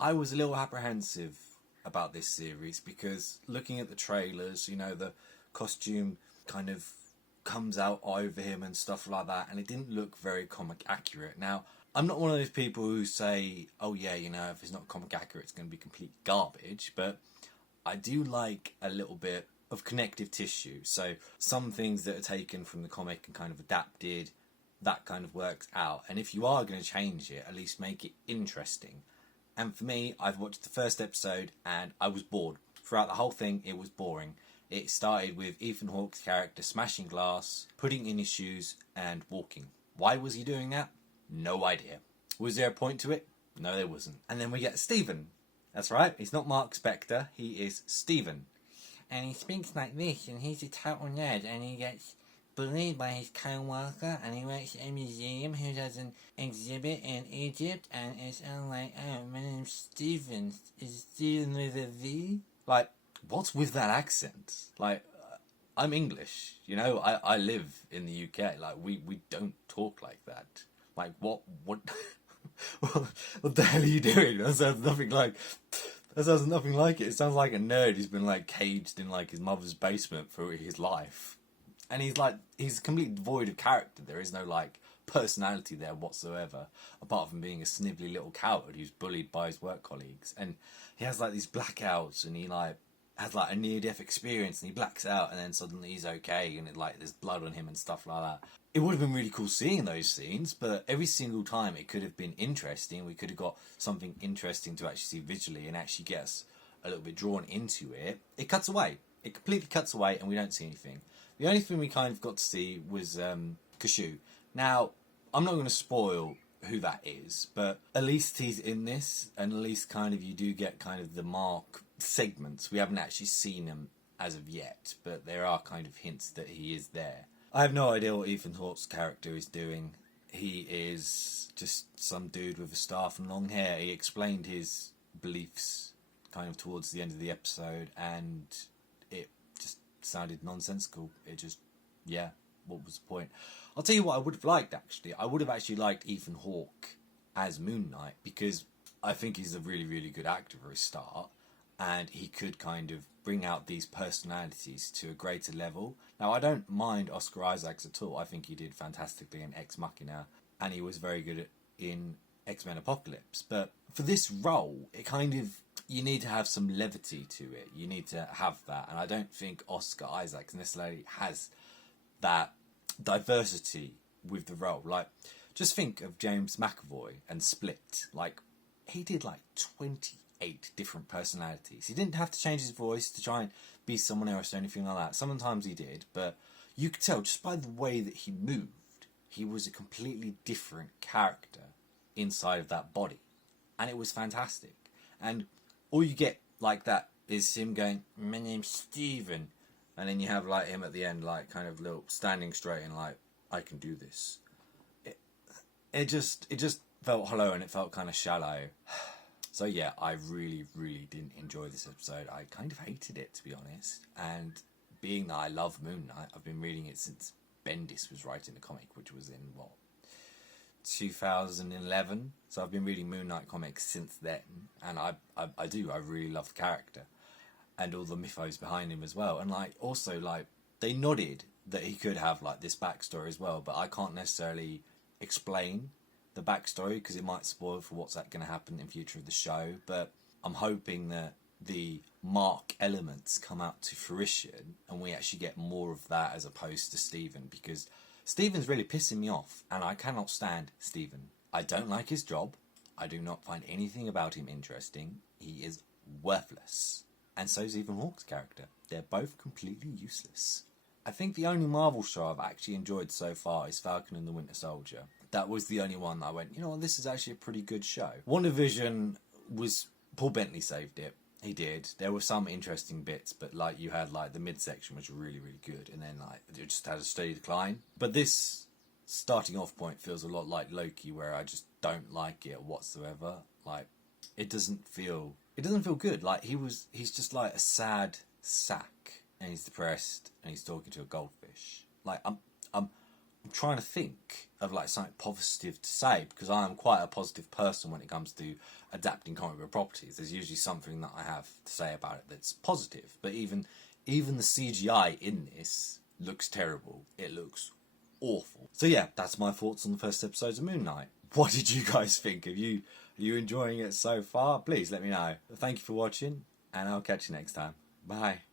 I was a little apprehensive about this series because looking at the trailers, the costume kind of comes out over him and stuff like that, and it didn't look very comic accurate. Now, I'm not one of those people who say, oh yeah, if it's not comic accurate, it's going to be complete garbage, but I do like a little bit of connective tissue. So some things that are taken from the comic and kind of adapted, that kind of works out. And if you are going to change it, at least make it interesting. And for me, I've watched the first episode and I was bored. Throughout the whole thing, it was boring. It started with Ethan Hawke's character smashing glass, putting in his shoes, and walking. Why was he doing that? No idea. Was there a point to it? No, there wasn't. And then we get Stephen. That's right, he's not Mark Spector, he is Stephen. And he speaks like this, and he's a total nerd, and he gets bullied by his co-worker, and he works at a museum who does an exhibit in Egypt, and it's all like, oh, my name's Stephen. Is Stephen with a V? Like, what's with that accent? Like, I'm English, I live in the UK. Like, we don't talk like that. Like, what what the hell are you doing? That sounds nothing like it. It sounds like a nerd who's been like caged in like his mother's basement for his life. And he's completely devoid of character. There is no like personality there whatsoever, apart from being a snivelly little coward who's bullied by his work colleagues. And he has like these blackouts, and he like has like a near-death experience, and he blacks out, and then suddenly he's okay, and there's blood on him and stuff like that. It would have been really cool seeing those scenes, but every single time it could have been interesting. We could have got something interesting to actually see visually and actually get us a little bit drawn into it. It cuts away. It completely cuts away, and we don't see anything. The only thing we kind of got to see was Khonshu. Now, I'm not going to spoil who that is, but at least he's in this, and at least kind of you do get kind of the Mark segments. We haven't actually seen him as of yet, but there are kind of hints that he is there. I have no idea what Ethan Hawke's character is doing. He is just some dude with a staff and long hair. He explained his beliefs kind of towards the end of the episode, and it just sounded nonsensical. It just, yeah, what was the point? I'll tell you what I would have liked, actually. I would have actually liked Ethan Hawke as Moon Knight, because I think he's a really, really good actor for a start, and he could kind of bring out these personalities to a greater level. Now, I don't mind Oscar Isaacs at all. I think he did fantastically in Ex Machina, and he was very good in X-Men Apocalypse. But for this role, it kind of, you need to have some levity to it. You need to have that, and I don't think Oscar Isaacs necessarily has that diversity with the role. Like, just think of James McAvoy and Split. Like, he did like 28 different personalities. He didn't have to change his voice to try and be someone else or anything like that. Sometimes he did, but you could tell just by the way that he moved, he was a completely different character inside of that body. And it was fantastic. And all you get like that is him going, my name's Stephen. And then you have like him at the end, like kind of little standing straight and like, I can do this. It just felt hollow, and it felt kind of shallow. So yeah, I really, really didn't enjoy this episode. I kind of hated it, to be honest. And being that I love Moon Knight, I've been reading it since Bendis was writing the comic, which was in 2011. So I've been reading Moon Knight comics since then, and I really love the character and all the mythos behind him as well. And like also like they nodded that he could have like this backstory as well, but I can't necessarily explain the backstory because it might spoil for what's going to happen in future of the show. But I'm hoping that the Mark elements come out to fruition and we actually get more of that as opposed to Stephen, because Stephen's really pissing me off and I cannot stand Stephen. I don't like his job. I do not find anything about him interesting. He is worthless. And so is Ethan Hawke's character. They're both completely useless. I think the only Marvel show I've actually enjoyed so far is Falcon and the Winter Soldier. That was the only one that I went, you know what, this is actually a pretty good show. WandaVision was, Paul Bentley saved it. He did. There were some interesting bits, but like you had like the midsection was really, really good, and then like it just had a steady decline. But this starting off point feels a lot like Loki, where I just don't like it whatsoever. Like it doesn't feel good. Like he's just like a sad sack, and he's depressed, and he's talking to a goldfish. Like I'm I'm trying to think of like something positive to say, because I am quite a positive person when it comes to adapting comic book properties. There's usually something that I have to say about it that's positive. But even the CGI in this looks terrible. It looks awful. So yeah, that's my thoughts on the first episodes of Moon Knight. What did you guys think? Are you enjoying it so far? Please let me know. Thank you for watching, and I'll catch you next time. Bye.